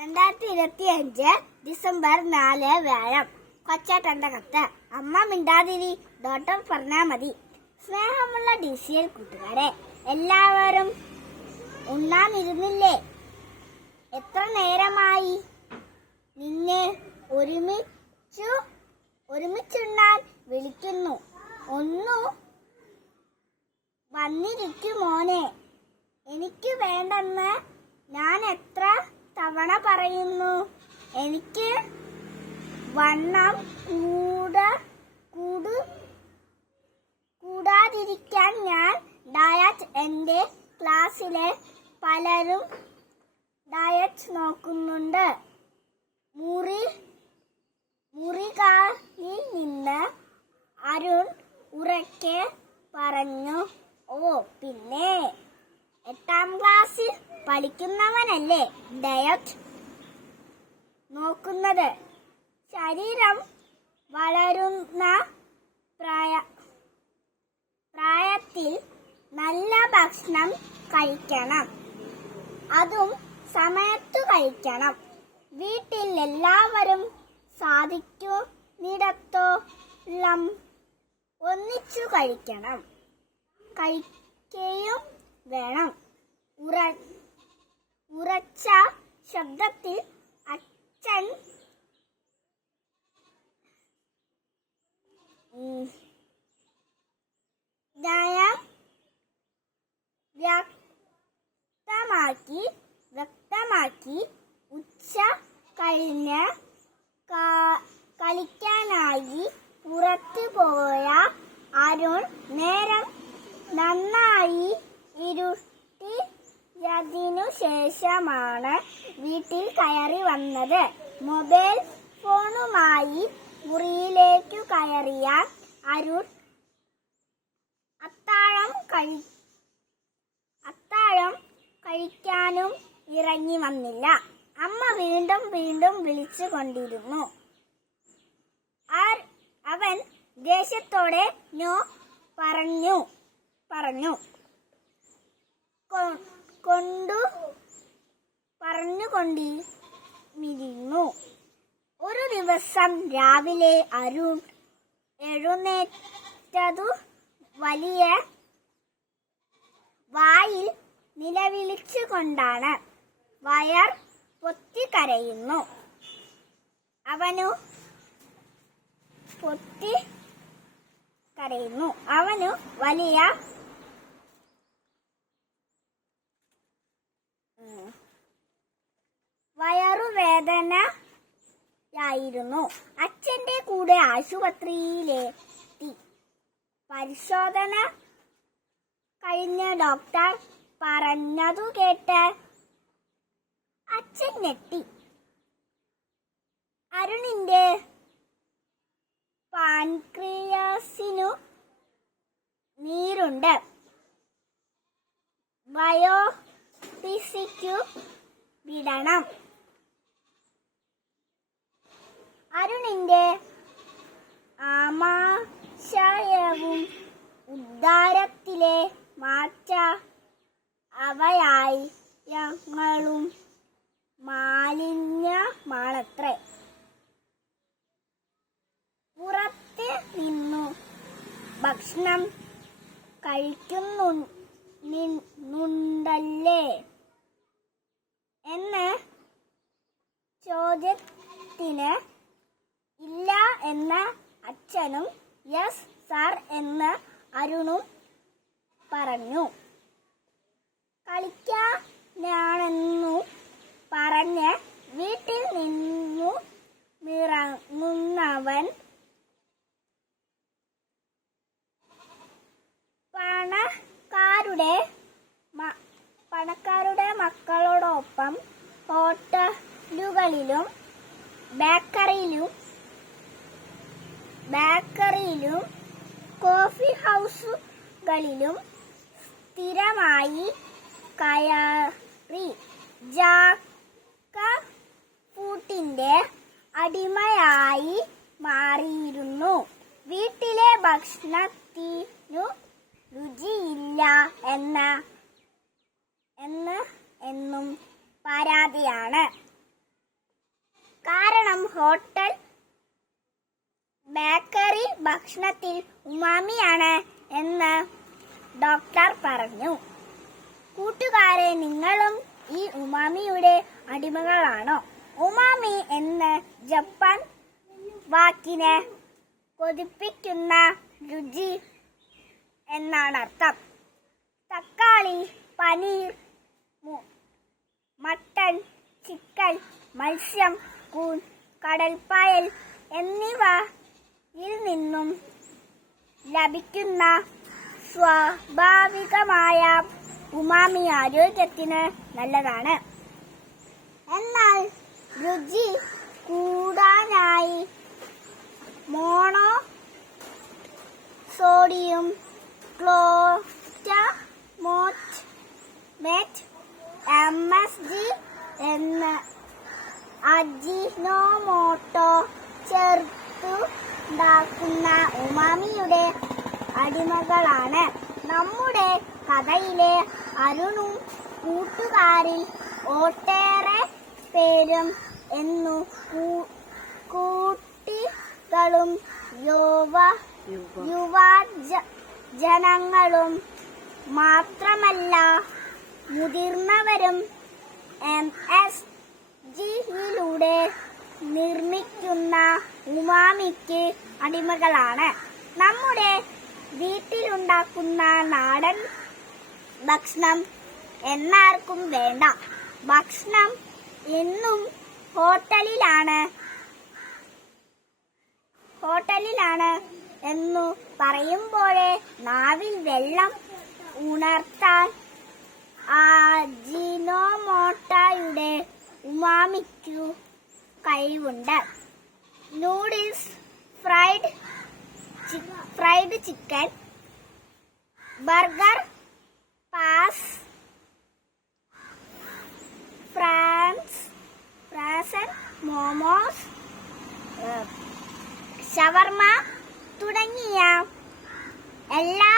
2025 December 4 വ്യാഴം. കൊച്ചേട്ടന്റെ കത്ത്. അമ്മ മിണ്ടാതിരി, ഡോക്ടർ പറഞ്ഞാ മതി. സ്നേഹമുള്ള DCL കൂട്ടുകാരെ, എല്ലാവരും ഉണ്ണാനിരുന്നില്ലേ? എത്ര നേരമായി? നിന്നെ ഒരുമിച്ചുണ്ണാൻ വിളിക്കുന്നു. ഒന്നു വന്നിരിക്കു മോനെ. എനിക്ക് വേണ്ടെന്ന് ഞാൻ എത്ര തവണ പറയുന്നു. എനിക്ക് വണ്ണം കൂടാതിരിക്കാൻ ഞാൻ ഡയറ്റ്. എൻ്റെ ക്ലാസ്സിലെ പലരും ഡയറ്റ് നോക്കുന്നുണ്ട്. മുറികളിൽ നിന്ന് അരുൺ ഉറക്കെ പറഞ്ഞു. ഓ പിന്നെ 8ാം ക്ലാസ്സിൽ പഠിക്കുന്നവനല്ലേ ഡയറ്റ് നോക്കുന്നത്? ശരീരം വളരുന്ന പ്രായത്തിൽ നല്ല ഭക്ഷണം കഴിക്കണം. അതും സമയത്തു കഴിക്കണം. വീട്ടിൽ എല്ലാവരും സാധിക്കുന്നിടത്തോളം ഒന്നിച്ചു കഴിക്കുകയും വേണം. ഉറച്ച ശബ്ദത്തിൽ അച്ഛൻ വ്യക്തമാക്കി. ഉച്ച കഴിഞ്ഞ് കളിക്കാനായി പുറത്തു പോയ അരുൺ നേരം നന്നായി ഇരുട്ടിയതിനു ശേഷമാണ് വീട്ടിൽ കയറി വന്നത്. മൊബൈൽ ഫോണുമായി മുറിയിലേക്കു കയറിയ അരുൺ അത്താഴം കഴിക്കാനും ഇറങ്ങി വന്നില്ല. അമ്മ വീണ്ടും വിളിച്ചു കൊണ്ടിരുന്നു. അവൻ ദേഷ്യത്തോടെ നോ പറഞ്ഞുകൊണ്ടിരുന്നു. ഒരു ദിവസം രാവിലെ അരുൺ എഴുന്നേറ്റതു വലിയ വായിൽ നിലവിളിച്ചുകൊണ്ടാണ്. വയർ പൊത്തിക്കരയുന്നു. അവനു വലിയ വയറുവേദനയായിരുന്നു. അച്ഛന്റെ കൂടെ ആശുപത്രിയിലെത്തി. പരിശോധന കഴിഞ്ഞ് ഡോക്ടർ പറഞ്ഞതു കേട്ട് അച്ഛൻ ഞെട്ടി. അരുണിന്റെ പാൻക്രിയാസിനു നീരുണ്ട്. ബയോപ്സിക്കു വിടണം. അരുണിന്റെ ആമാശയവും ഉദരത്തിലെ അവയവങ്ങളും മാലിന്യമാണത്രേ. പുറത്ത് നിന്നു ഭക്ഷണം കഴിക്കുന്നുണ്ടല്ലേ എന്ന ചോദ്യത്തിന് ഇല്ല എന്ന അച്ഛനും യെസ് സർ എന്ന് അരുണും പറഞ്ഞു. കളിക്കാനാണെന്നു പറഞ്ഞ് വീട്ടിൽ നിന്നു ഇറങ്ങുന്നവൻ പണക്കാരുടെ മക്കളോടൊപ്പം ഹോട്ടലുകളിലും ബേക്കറിയിലും കോഫി ഹൗസുകളിലും സ്ഥിരമായി കയറി ജങ്ക് ഫുഡിന്റെ അടിമയായി മാറിയിരുന്നു. വീട്ടിലെ ഭക്ഷണത്തിനു രുചിയില്ല എന്നും പരാതിയാണ്. ഹോട്ടൽ ബേക്കറി ഭക്ഷണത്തിൽ ഉമാമിയാണ് എന്ന് ഡോക്ടർ പറഞ്ഞു. കൂട്ടുകാരെ, നിങ്ങളും ഈ ഉമാമിയുടെ അടിമകളാണോ? ഉമാമി എന്ന് ജപ്പാൻ വാക്കിന് കൊതിപ്പിക്കുന്ന രുചി എന്നാണ് അർത്ഥം. തക്കാളി, പനീർ, മട്ടൺ, ചിക്കൻ, മത്സ്യം, കൂൺ, കടൽപ്പായൽ എന്നിവയിൽ നിന്നും ലഭിക്കുന്ന സ്വാഭാവികമായ ഉമാമി ആരോഗ്യത്തിന് നല്ലതാണ്. എന്നാൽ രുചി കൂടാനായി മോണോ സോഡിയം ഗ്ലൂട്ടാമേറ്റ് MSG എന്ന അജിനോമോട്ടോ ചേർത്തുണ്ടാക്കുന്ന ഉമാമിയുടെ അടിമകളാണ് നമ്മുടെ കഥയിലെ അരുണും കൂട്ടുകാരിൽ ഒട്ടേറെ പേരും എന്നു കുട്ടികളും യുവജനങ്ങളും മാത്രമല്ല മുതിർന്നവരും MSGയിലൂടെ നിർമ്മിക്കുന്ന ഉമാമിക്ക് അടിമകളാണ്. നമ്മുടെ വീട്ടിലുണ്ടാക്കുന്ന നാടൻ ഭക്ഷണം എന്നാർക്കും വേണ്ട. ഭക്ഷണം എന്നും ഹോട്ടലിലാണ് എന്നു പറയുമ്പോഴേ നാവിൽ വെള്ളം ഉണർത്താൻ അജിനോമോട്ടോയുടെ ഉമാമിക്കു കഴിവുണ്ട്. Noodles, fried chicken, burger, pasta, frozen momos, shawarma തുടങ്ങിയ എല്ലാ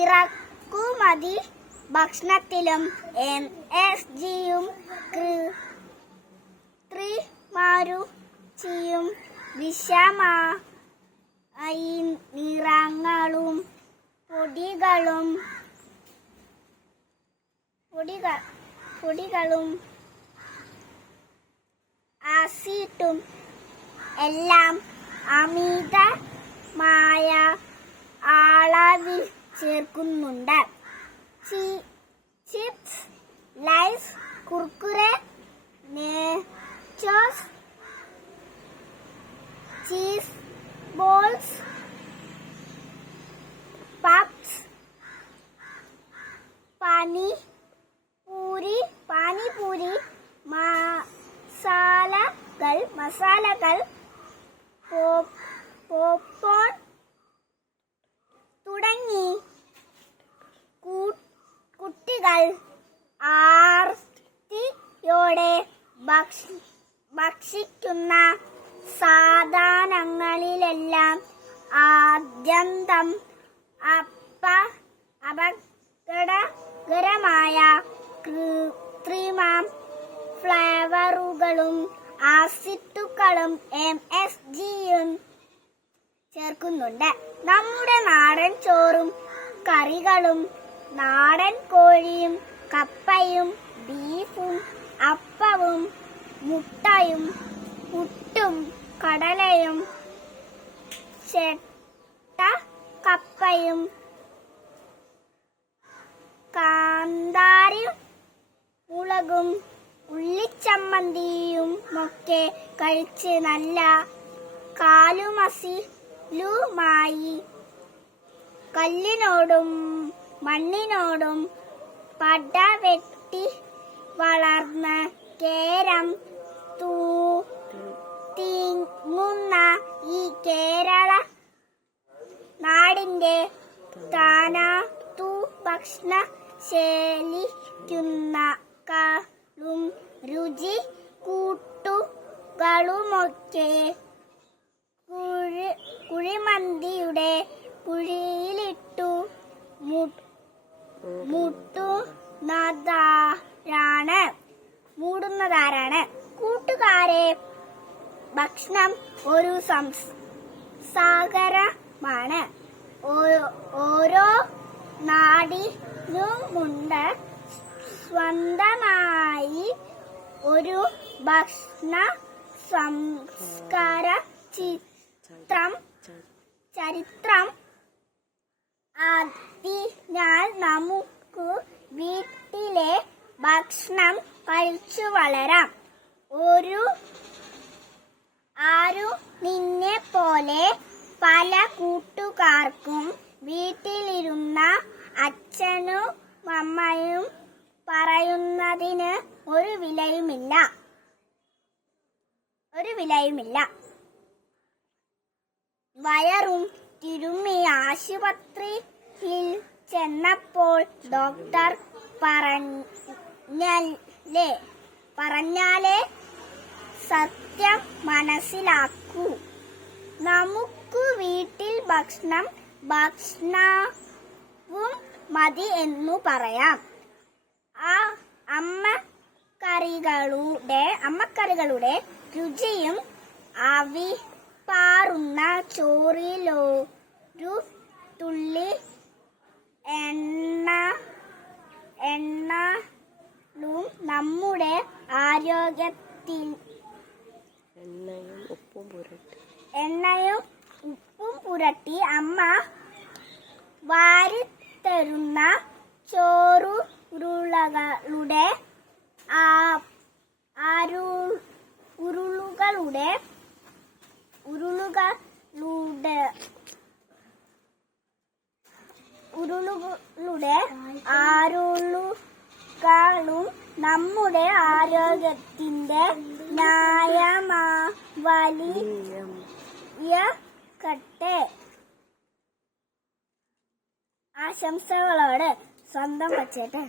ഇറക്കുമതി ഭക്ഷണത്തിലും MSGയും കൃത്രിമരുചിയും വിഷമായി നിറങ്ങളും പൊടികളും ആസിഡും എല്ലാം അമിതമായ അളവിൽ ചേർക്കുന്നുണ്ട്. Chips, Lays, Kurkure, nachos, cheese balls, puffs, panipuri, മസാലകൾ, പോപ്കോൺ തുടങ്ങി കുട്ടികൾ ആർത്തിയോടെ ഭക്ഷിക്കുന്ന സാധനങ്ങളിലെല്ലാം ആദ്യന്തം അപകടകരമായ കൃത്രിമ ഫ്ലേവറുകളും ആസിഡുകളും MSGയും ചേർക്കുന്നുണ്ട്. നമ്മുടെ നാടൻ ചോറും കറികളും, നാടൻ കോഴിയും കപ്പയും ബീഫും അപ്പവും മുട്ടയും പുട്ടും കടലയും കപ്പയും കാന്താരി മുളകും ഉള്ളിച്ചമ്മന്തിയുമൊക്കെ കഴിച്ച് നല്ല കാലുമസിലുമായി കല്ലിനോടും മണ്ണിനോടും പടവെട്ടി വളർന്ന കേരം തിങ്ങുന്ന ഈ കേരള നാടിന്റെ തനതു ഭക്ഷണ ശൈലിക്കും രുചി കൂട്ടുകളുമൊക്കെ കുഴിമന്തിയുടെ കുഴിയിലിട്ടു മൂടുന്നതാരാണ്? കൂട്ടുകാരെ, ഭക്ഷണം ഒരു സംസാരമാണ്. ഓരോ നാടിനുമുണ്ട് സ്വന്തമായി ഒരു ഭക്ഷണ സംസ്കാര ചരിത്രം. അതിനാൽ നമുക്ക് വീട്ടിലെ ഭക്ഷണം കഴിച്ചു വളരാം. ആരും നിന്നെ പോലെ പല കൂട്ടുകാർക്കും വീട്ടിലിരുന്ന അച്ഛനും അമ്മയും പറയുന്നതിന് ഒരു വിലയുമില്ല. വയറും തിരുമ്മി ആശുപത്രിയിൽ ചെന്നപ്പോൾ ഡോക്ടർ പറഞ്ഞാലേ സത്യം മനസ്സിലാക്കൂ. നമുക്ക് വീട്ടിൽ ഭക്ഷണവും മതി എന്നു പറയാം. ആ അമ്മക്കറികളുടെ രുചിയും ആവിപ്പാറുന്ന ചോറിലൊരു തുള്ളി എണ്ണയും നമ്മുടെ ആരോഗ്യത്തിൽ എണ്ണയും ഉപ്പും പുരട്ടി അമ്മ വാരിത്തരുന്ന ചോറുരുളകളുടെ അരുളുകളും നമ്മുടെ ആരോഗ്യത്തിന്റെ ന്യായമാവലിയക്കട്ടെ. ആശംസകളോട് സ്വന്തം പച്ചേട്ടൻ.